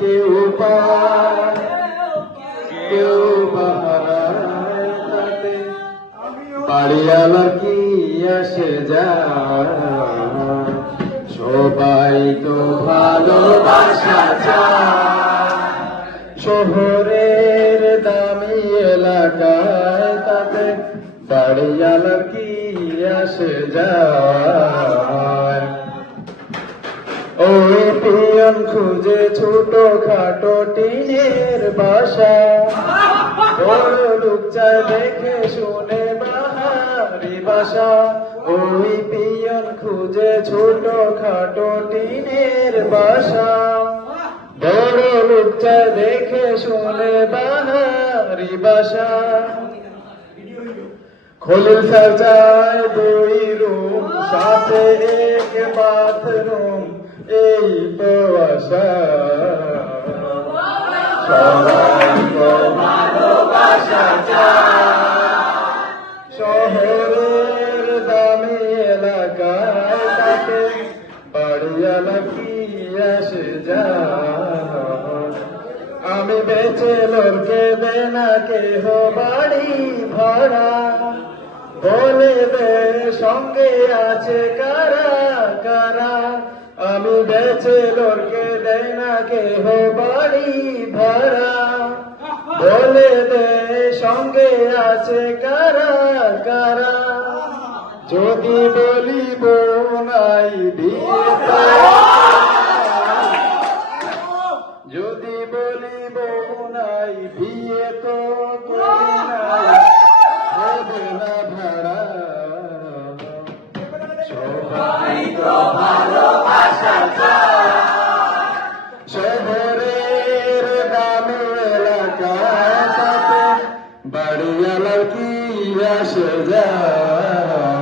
কেউ পায় কেউ বাহারায় তাতে বাড়িওয়ালা কি আসে যায় সবাই তো ভালোবাসা চায় শহরের দামি এলাকায় তাতে বাড়িওয়ালা কি আসে যায় ওই পিয়ন খুঁজে ছোট খাটো টিনের বাসা বড় লোক চায় দেখে শুনে বাহারি বাসা ওই পিয়ন খুঁজে ছোট খাটো টিনের বাসা বড় লোক চায় দেখে শুনে বাহারি বাসা খলিল স্যার চায় 2 রুম সাথে 1 বাথরুম এই তো আশা সবাই তো ভালোবাসা চায় শহরের দামি এলাকায় তাকে বাড়িওয়ালা কি আসে যায় আমি বেঁচে লোকে দেনা কেহ বাড়ি ভাড়া বলে দে সঙ্গে আছে কারা কারা আমি বেঁচে লোকে দেনা কেহ বাড়ি ভাড়া বলে দে সঙ্গে আছে কারা কারা যদি বলিব নাই বিয়ে যদি বলিব নাই বিয়ে তো করি নাই হবে না ভাড়া সবাই তো ভালোবাসা চায় শহরের দামি এলাকায় তাতে বাড়িওয়ালা কি আসে যায়